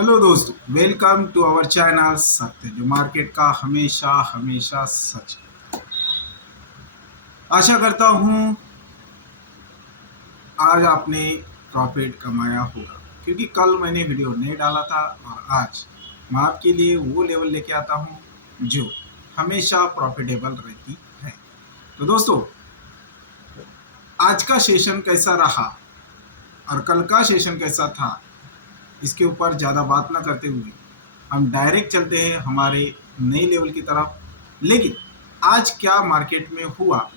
Hello दोस्तों, welcome to our channel सत्य जो मार्केट का हमेशा हमेशा सच है। आशा करता हूँ आज आपने प्रॉफिट कमाया होगा, क्योंकि कल मैंने वीडियो नहीं डाला था और आज मैं आपके लिए वो लेवल लेके आता हूँ जो हमेशा प्रॉफिटेबल रहती है। तो दोस्तों, आज का सेशन कैसा रहा और कल का सेशन कैसा था, इसके ऊपर ज़्यादा बात ना करते हुए हम डायरेक्ट चलते हैं हमारे नए लेवल की तरफ। लेकिन आज क्या मार्केट में हुआ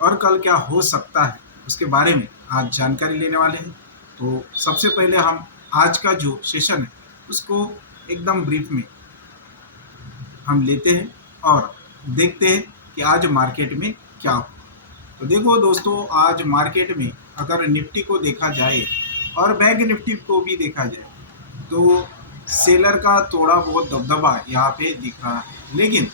और कल क्या हो सकता है, उसके बारे में आज जानकारी लेने वाले हैं। तो सबसे पहले हम आज का जो सेशन है उसको एकदम ब्रीफ में हम लेते हैं और देखते हैं कि आज मार्केट में क्या हुआ। तो देखो दोस्तों, आज मार्केट में अगर निफ्टी को देखा जाए और बैंक निफ्टी को भी देखा जाए तो सेलर का थोड़ा बहुत दबदबा यहाँ पे दिख रहा है। लेकिन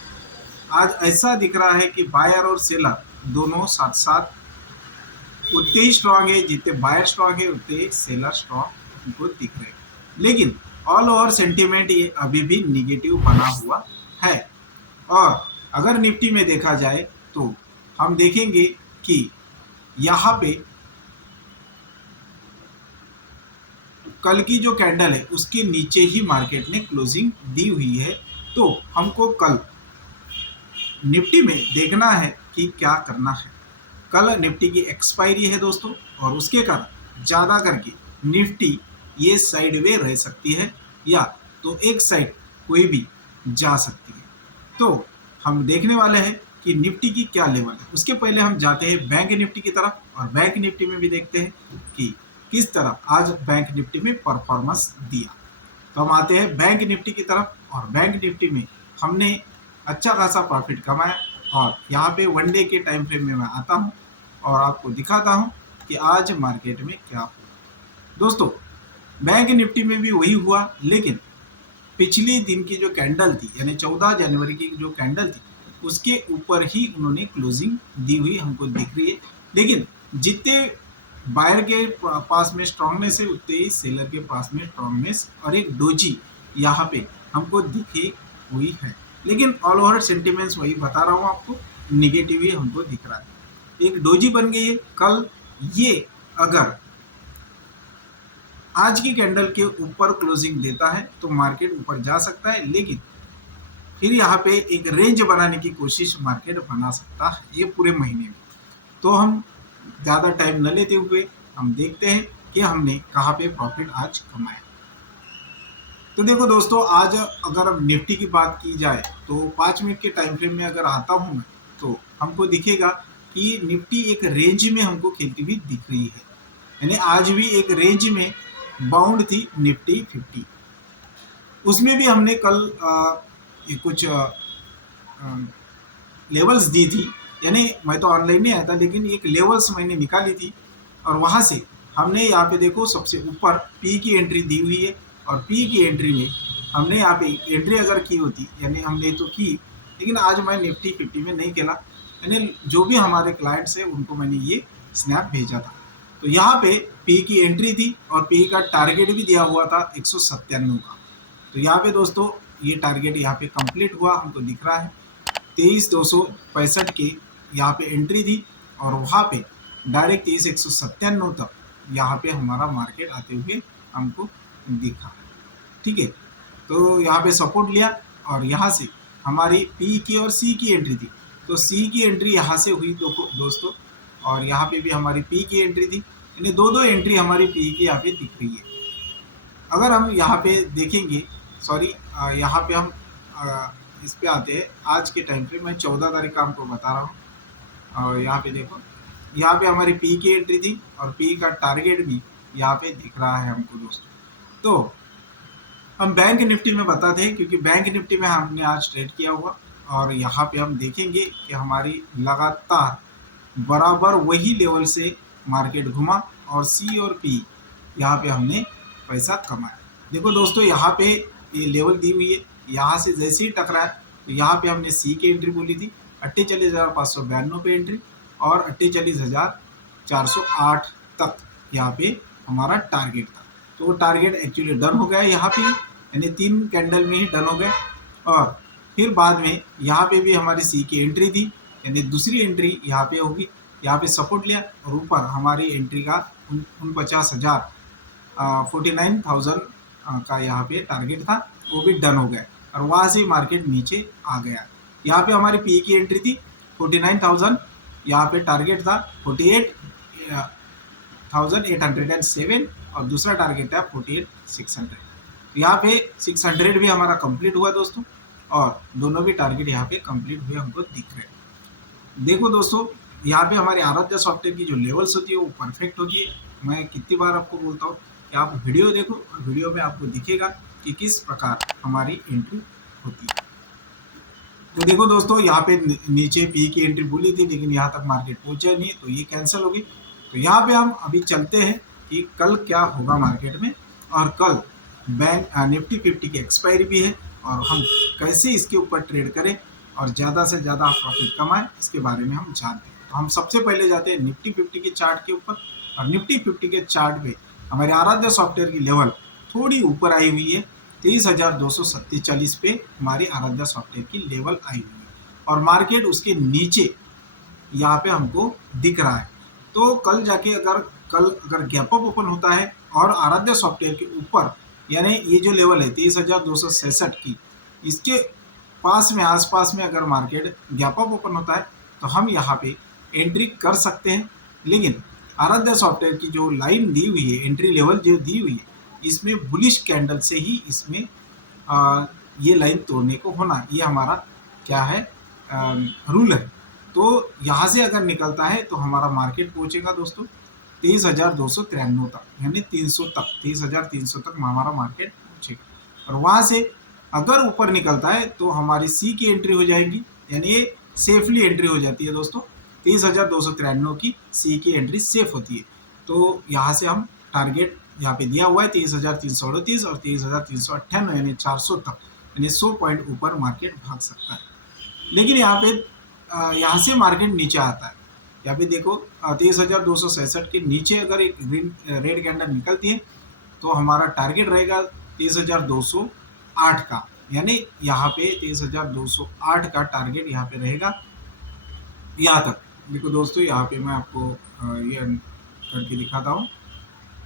आज ऐसा दिख रहा है कि बायर और सेलर दोनों साथ साथ उतने ही स्ट्रांग है, जितने बायर स्ट्रांग है उतने ही सेलर स्ट्रांग उनको दिख रहे हैं। लेकिन ऑल ओवर सेंटीमेंट ये अभी भी निगेटिव बना हुआ है। और अगर निफ्टी में देखा जाए तो हम देखेंगे कि यहाँ पे कल की जो कैंडल है उसके नीचे ही मार्केट ने क्लोजिंग दी हुई है। तो हमको कल निफ्टी में देखना है कि क्या करना है। कल निफ्टी की एक्सपायरी है दोस्तों, और उसके कारण ज़्यादा करके निफ्टी ये साइडवे रह सकती है या तो एक साइड कोई भी जा सकती है। तो हम देखने वाले हैं कि निफ्टी की क्या लेवल है। उसके पहले हम जाते हैं बैंक निफ्टी की तरफ और बैंक निफ्टी में भी देखते हैं कि किस तरह आज बैंक निफ्टी में परफॉर्मेंस दिया। तो हम आते हैं बैंक निफ्टी की तरफ और बैंक निफ्टी में हमने अच्छा खासा प्रॉफिट कमाया। और यहाँ पे वन डे के टाइम फ्रेम में मैं आता हूँ और आपको दिखाता हूँ कि आज मार्केट में क्या हुआ। दोस्तों, बैंक निफ्टी में भी वही हुआ, लेकिन पिछले दिन की जो कैंडल थी यानी 14 जनवरी की जो कैंडल थी उसके ऊपर ही उन्होंने क्लोजिंग दी हुई हमको दिख रही है। लेकिन जितने बायर के पास में स्ट्रांगनेस है उतने ही सेलर के पास में स्ट्रांगनेस और एक डोजी यहाँ पे हमको दिखी हुई है। लेकिन ऑल ओवर सेंटिमेंट्स वही बता रहा हूँ आपको, निगेटिव ही हमको दिख रहा है। एक डोजी बन गई है। कल ये अगर आज की कैंडल के ऊपर क्लोजिंग देता है तो मार्केट ऊपर जा सकता है, लेकिन फिर यहाँ पे एक रेंज बनाने की कोशिश मार्केट बना सकता है ये पूरे महीने में। तो हम ज़्यादा टाइम न लेते हुए हम देखते हैं कि हमने कहाँ पे प्रॉफिट आज कमाया। तो देखो दोस्तों, आज अगर अब निफ्टी की बात की जाए तो 5 मिनट के टाइम फ्रेम में अगर आता हूँ मैं तो हमको दिखेगा कि निफ्टी एक रेंज में हमको खेलती हुई दिख रही है। यानी आज भी एक रेंज में बाउंड थी निफ्टी 50। उसमें भी हमने कल ये कुछ लेवल्स दी थी। यानी मैं तो ऑनलाइन नहीं आया था, लेकिन एक लेवल्स मैंने निकाली थी और वहाँ से हमने यहाँ पे देखो सबसे ऊपर पी की एंट्री दी हुई है। और पी की एंट्री में हमने यहाँ पे एंट्री अगर की होती, यानी हमने तो की, लेकिन आज मैं निफ्टी 50 में नहीं खेला। यानी जो भी हमारे क्लाइंट्स हैं उनको मैंने ये स्नैप भेजा था। तो यहाँ पे पी की एंट्री थी और पी का टारगेट भी दिया हुआ था 197 का। तो यहाँ पे दोस्तों ये टारगेट यहाँ पे कंप्लीट हुआ, हमको दिख रहा है 23,265 के यहाँ पे एंट्री थी और वहाँ पे डायरेक्ट 23,197 तक यहाँ पे हमारा मार्केट आते हुए हमको दिखा। ठीक है, तो यहाँ पे सपोर्ट लिया और यहाँ से हमारी पी की और सी की एंट्री थी। तो सी की एंट्री यहाँ से हुई दोस्तों, और यहाँ पे भी हमारी पी की एंट्री थी। यानी दो एंट्री हमारी पी की यहाँ पे दिख रही है। अगर हम यहाँ पे देखेंगे, सॉरी यहाँ पे हम इस पे आते हैं आज के टाइम पे, मैं 14 तारीख का हमको बता रहा हूँ। और यहाँ पे देखो, यहाँ पे हमारी पी की एंट्री थी और पी का टारगेट भी यहाँ पे दिख रहा है हमको दोस्तों। तो हम बैंक निफ्टी में बताते हैं, क्योंकि बैंक निफ्टी में हमने आज ट्रेड किया हुआ और यहाँ पे हम देखेंगे कि हमारी लगातार बराबर वही लेवल से मार्केट घुमा और सी और पी यहाँ पे हमने पैसा कमाया। देखो दोस्तों, यहाँ पे ये लेवल दी हुई है, यहाँ से जैसे ही टकराया तो यहाँ पे हमने सी की एंट्री बोली थी 48,592 पे एंट्री और 48,408 तक यहाँ पे हमारा टारगेट था। तो वो टारगेट एक्चुअली डन हो गया यहाँ पे। यानी 3 कैंडल में ही डन हो गए। और फिर बाद में यहाँ पे भी हमारी सी की एंट्री थी, यानी दूसरी एंट्री यहाँ पे होगी, यहाँ पे सपोर्ट लिया और ऊपर हमारी एंट्री का 49,000 49,000 का यहाँ पे टारगेट था, वो भी डन हो गया और वहाँ से मार्केट नीचे आ गया। यहाँ पे हमारी पी की एंट्री थी 49,000, यहाँ पे टारगेट था 48,807 और दूसरा टारगेट था 48,600। तो यहाँ पे 600 भी हमारा कंप्लीट हुआ दोस्तों, और दोनों भी टारगेट यहाँ पे कंप्लीट हुए हमको दिख रहे हैं। देखो दोस्तों, यहाँ पे हमारे आराध्या सॉफ्टवेयर की जो लेवल्स होती है वो परफेक्ट होती है। मैं कितनी बार आपको बोलता हूँ कि आप वीडियो देखो और वीडियो में आपको दिखेगा कि किस प्रकार हमारी एंट्री होती है। तो देखो दोस्तों, यहाँ पे नीचे पी की एंट्री बोली थी लेकिन यहाँ तक मार्केट पहुँचा नहीं, तो ये कैंसिल होगी। तो यहाँ पे हम अभी चलते हैं कि कल क्या होगा मार्केट में, और कल बैंक निफ्टी 50 की एक्सपायरी भी है और हम कैसे इसके ऊपर ट्रेड करें और ज़्यादा से ज़्यादा प्रॉफिट कमाएं, इसके बारे में हम जानते हैं। तो हम सबसे पहले जाते हैं निफ्टी 50 के चार्ट के ऊपर, और निफ्टी 50 के चार्ट पे हमारे आराध्या सॉफ्टवेयर की लेवल थोड़ी ऊपर आई हुई है। 23,247 पे हमारी आराध्या सॉफ्टवेयर की लेवल आई हुई है और मार्केट उसके नीचे यहाँ पे हमको दिख रहा है। तो कल जाके अगर गैप अप ओपन होता है और आराध्या सॉफ्टवेयर के ऊपर, यानी ये जो लेवल है 23,266 की, इसके पास में आसपास में अगर मार्केट गैप अप ओपन होता है तो हम यहाँ पे एंट्री कर सकते हैं। लेकिन आराध्या सॉफ्टवेयर की जो लाइन दी हुई है, एंट्री लेवल जो दी हुई है, इसमें बुलिश कैंडल से ही इसमें ये लाइन तोड़ने को होना, ये हमारा क्या है रूल है। तो यहाँ से अगर निकलता है तो हमारा मार्केट पहुँचेगा दोस्तों 23,293 तक, यानी 300 तक, 23,300 तक हमारा मार्केट पहुँचेगा। और वहाँ से अगर ऊपर निकलता है तो हमारी सी की एंट्री हो जाएगी, यानी ये सेफली एंट्री हो जाती है दोस्तों। 23,293 की सी की एंट्री सेफ होती है। तो यहाँ से हम टारगेट यहाँ पे दिया हुआ है 23,338 और 23,398, यानी 400 तक, यानी 100 पॉइंट ऊपर मार्केट भाग सकता है। लेकिन यहाँ से मार्केट नीचे आता है। यहाँ पे देखो 23,267 के नीचे अगर एक रेड कैंडल निकलती है तो हमारा टारगेट रहेगा 23,208 का, यानी यहाँ पे 23,208 का टारगेट यहाँ पे रहेगा यहाँ तक। देखो दोस्तों, यहाँ पे मैं आपको ये करके दिखाता हूँ,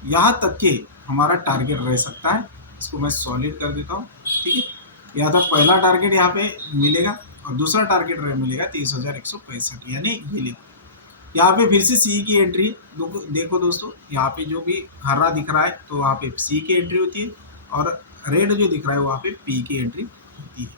यहाँ तक के हमारा टारगेट रह सकता है। इसको मैं सॉलिड कर देता हूँ, ठीक है। यहाँ तक पहला टारगेट यहाँ पे मिलेगा और दूसरा टारगेट मिलेगा 23,165, यानी ये लेवल। यहाँ पे फिर से सी की एंट्री देखो दोस्तों, यहाँ पे जो भी हरा दिख रहा है तो वहाँ पे सी की एंट्री होती है और रेड जो दिख रहा है वहाँ पे पी की एंट्री होती है।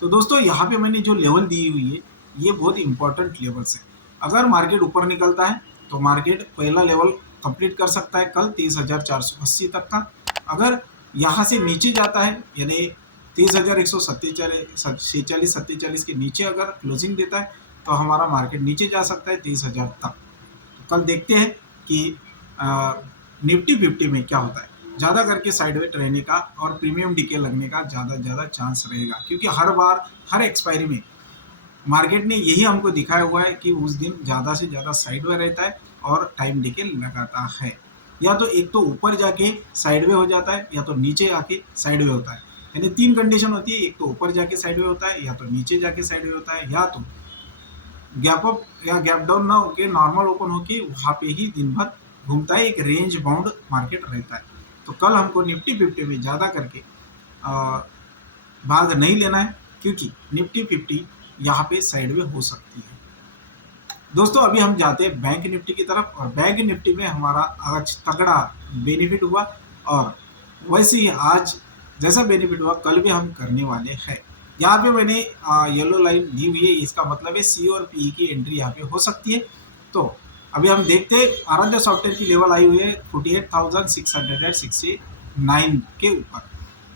तो दोस्तों, यहाँ पे मैंने जो लेवल दी हुई है ये बहुत इंपॉर्टेंट लेवल्स है। अगर मार्केट ऊपर निकलता है तो मार्केट पहला लेवल कंप्लीट कर सकता है कल 23,480 तक का। अगर यहाँ से नीचे जाता है, यानी 23,147 के नीचे अगर क्लोजिंग देता है तो हमारा मार्केट नीचे जा सकता है 23,000 तक। तो कल देखते हैं कि निफ्टी 50 में क्या होता है। ज़्यादा करके साइडवेज रहने का और प्रीमियम डीके लगने का ज़्यादा चांस रहेगा, क्योंकि हर बार हर एक्सपायरी में मार्केट ने यही हमको दिखाया हुआ है कि उस दिन ज़्यादा से ज़्यादा साइडवे रहता है और टाइम डीके लगाता है। या तो एक तो ऊपर जाके साइडवे हो जाता है, या तो नीचे आके साइडवे होता है। यानी 3 कंडीशन होती है, एक तो ऊपर जाके साइडवे होता है, या तो नीचे जाके साइडवे होता है, या तो गैप अप या गैप डाउन ना होके नॉर्मल ओपन होके वहाँ पे ही दिन भर घूमता है। एक रेंज बाउंड मार्केट रहता है। तो कल हमको निफ्टी 50 में ज़्यादा करके भाग नहीं लेना है, क्योंकि निफ्टी 50 यहाँ पे साइडवे हो सकती है। दोस्तों, अभी हम जाते हैं बैंक निफ्टी की तरफ, और बैंक निफ्टी में हमारा आज तगड़ा बेनिफिट हुआ, और वैसे ही आज जैसा बेनिफिट हुआ कल भी हम करने वाले हैं। यहाँ पे मैंने येलो लाइन दी हुई है, इसका मतलब है सी और पी की एंट्री यहाँ पे हो सकती है। तो अभी हम देखते हैं, आराध्या सॉफ्टवेयर की लेवल आई हुई है 48,669 के ऊपर,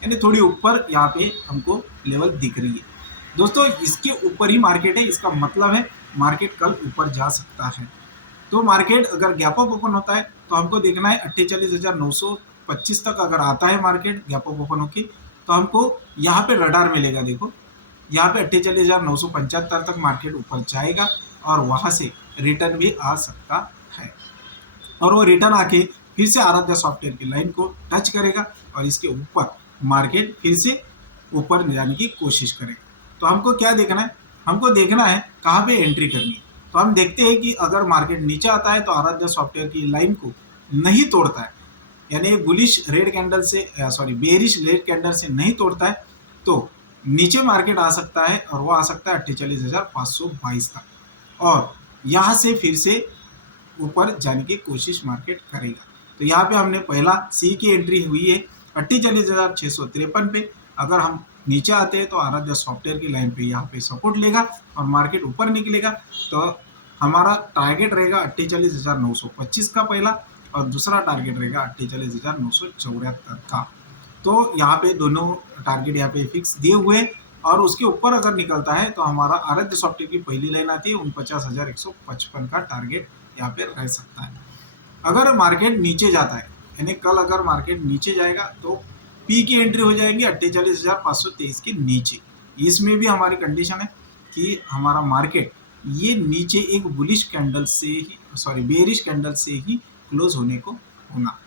यानी थोड़ी ऊपर यहाँ पे हमको लेवल दिख रही है। दोस्तों, इसके ऊपर ही मार्केट है, इसका मतलब है मार्केट कल ऊपर जा सकता है। तो मार्केट अगर गैप अप ओपन होता है तो हमको देखना है 48,925 तक अगर आता है मार्केट गैप अप ओपन होके, तो हमको यहाँ पे रडार मिलेगा। देखो यहाँ पे 48,975 तक मार्केट ऊपर जाएगा और वहाँ से रिटर्न भी आ सकता है, और वो रिटर्न आके फिर से आराध्या सॉफ्टवेयर की लाइन को टच करेगा और इसके ऊपर मार्केट फिर से ऊपर जाने की कोशिश करेगा। तो हमको क्या देखना है, हमको देखना है कहाँ पे एंट्री करनी है। तो हम देखते हैं कि अगर मार्केट नीचे आता है तो आराध्या सॉफ्टवेयर की लाइन को नहीं तोड़ता है, यानी बुलिश रेड कैंडल से सॉरी बेरिश रेड कैंडल से नहीं तोड़ता है, तो नीचे मार्केट आ सकता है और वो आ सकता है 48,522 तक, और यहाँ से फिर से ऊपर जाने की कोशिश मार्केट करेगा। तो यहाँ पे हमने पहला सी की एंट्री हुई है 48,653 पे। अगर हम नीचे आते हैं तो आराध्या सॉफ्टवेयर की लाइन पे यहाँ पे सपोर्ट लेगा और मार्केट ऊपर निकलेगा, तो हमारा टारगेट रहेगा 48,925 का पहला, और दूसरा टारगेट रहेगा 48,974 का। तो यहाँ पे दोनों टारगेट यहाँ पे फिक्स दिए हुए हैं, और उसके ऊपर अगर निकलता है तो हमारा आराध्य सॉफ्टवेयर की पहली लाइन आती है 49,155 का टारगेट यहाँ पे रह सकता है। अगर मार्केट नीचे जाता है, यानी कल अगर मार्केट नीचे जाएगा तो पी की एंट्री हो जाएगी 48,523 के नीचे। इसमें भी हमारी कंडीशन है कि हमारा मार्केट ये नीचे एक बुलिश कैंडल से ही बेरिश कैंडल से ही क्लोज होने को होना।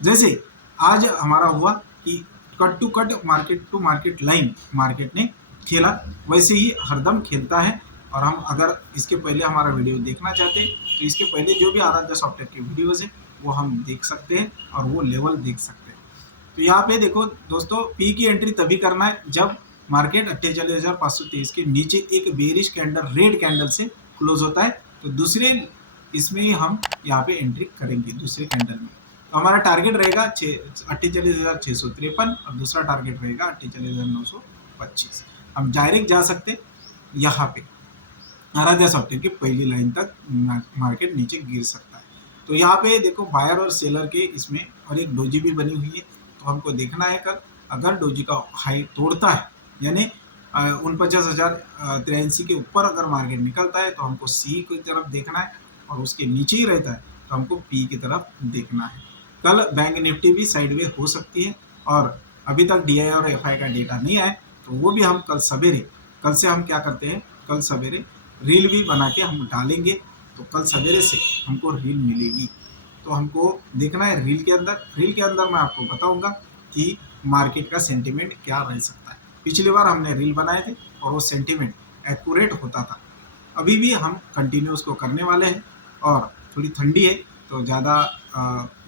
जैसे आज हमारा हुआ कि cut to cut market to market line market ने खेला, वैसे ही हरदम खेलता है। और हम अगर इसके पहले हमारा वीडियो देखना चाहते हैं तो इसके पहले जो भी आराध्या सॉफ्टवेयर के वीडियोज़ है वो हम देख सकते हैं और वो लेवल देख सकते हैं। तो यहाँ पे देखो दोस्तों, पी की एंट्री तभी करना है जब मार्केट 48,523 के नीचे एक बेरिश कैंडल रेड कैंडल से क्लोज होता है, तो दूसरे इसमें ही हम यहाँ पे एंट्री करेंगे दूसरे कैंडल में। तो हमारा टारगेट रहेगा 48,653 और दूसरा टारगेट रहेगा 48,925। हम डायरेक्ट जा सकते यहाँ पे आराध्या सॉफ्टवेयर की पहली लाइन तक मार्केट नीचे गिर सकता है। तो यहाँ पे देखो बायर और सेलर के इसमें और एक डोजी भी बनी हुई है, तो हमको देखना है कल अगर डोजी का हाई तोड़ता है, यानी 49,083 के ऊपर अगर मार्केट निकलता है तो हमको सी की तरफ देखना है, और उसके नीचे ही रहता है तो हमको पी की तरफ देखना है। कल बैंक निफ्टी भी साइडवे हो सकती है, और अभी तक डीआई और एफआई का डेटा नहीं आए तो वो भी हम कल सवेरे, कल से हम क्या करते हैं, कल सवेरे रील भी बना के हम डालेंगे, तो कल सवेरे से हमको रील मिलेगी। तो हमको देखना है रील के अंदर मैं आपको बताऊंगा कि मार्केट का सेंटिमेंट क्या रह सकता है। पिछली बार हमने रील बनाए थे और वो सेंटिमेंट एक्यूरेट होता था। अभी भी हम कंटिन्यू उसको करने वाले हैं, और थोड़ी ठंडी है तो ज़्यादा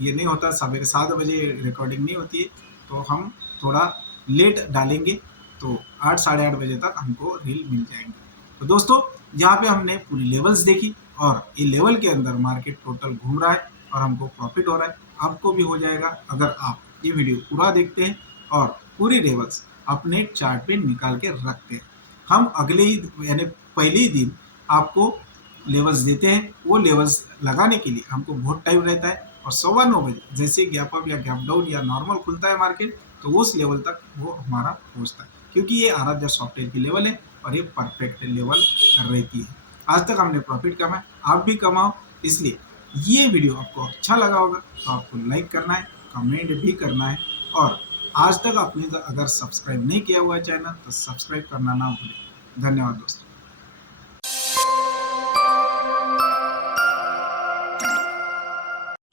ये नहीं होता, सवेरे 7 बजे रिकॉर्डिंग नहीं होती है, तो हम थोड़ा लेट डालेंगे, तो 8 साढ़े 8 बजे तक हमको रील मिल जाएंगे। तो दोस्तों, यहाँ पे हमने पूरी लेवल्स देखी, और ये लेवल के अंदर मार्केट टोटल घूम रहा है और हमको प्रॉफिट हो रहा है। आपको भी हो जाएगा अगर आप ये वीडियो पूरा देखते हैं और पूरी लेवल्स अपने चार्ट पे निकाल के रखते हैं। हम अगले ही यानी पहले ही दिन आपको लेवल्स देते हैं। वो लेवल्स लगाने के लिए हमको बहुत टाइम रहता है, और 9:15 बजे जैसे गैप अप या गैप डाउन या नॉर्मल खुलता है मार्केट, तो उस लेवल तक वो हमारा पहुँचता है, क्योंकि ये आराध्या सॉफ्टवेयर की लेवल है और ये परफेक्ट लेवल रहती है। आज तक हमने प्रॉफिट कमाया, आप भी कमाओ। इसलिए ये वीडियो आपको अच्छा लगा होगा तो आपको लाइक करना है, कमेंट भी करना है, और आज तक आपने अगर सब्सक्राइब नहीं किया हुआ है चैनल तो सब्सक्राइब करना ना भूलें। धन्यवाद दोस्तों।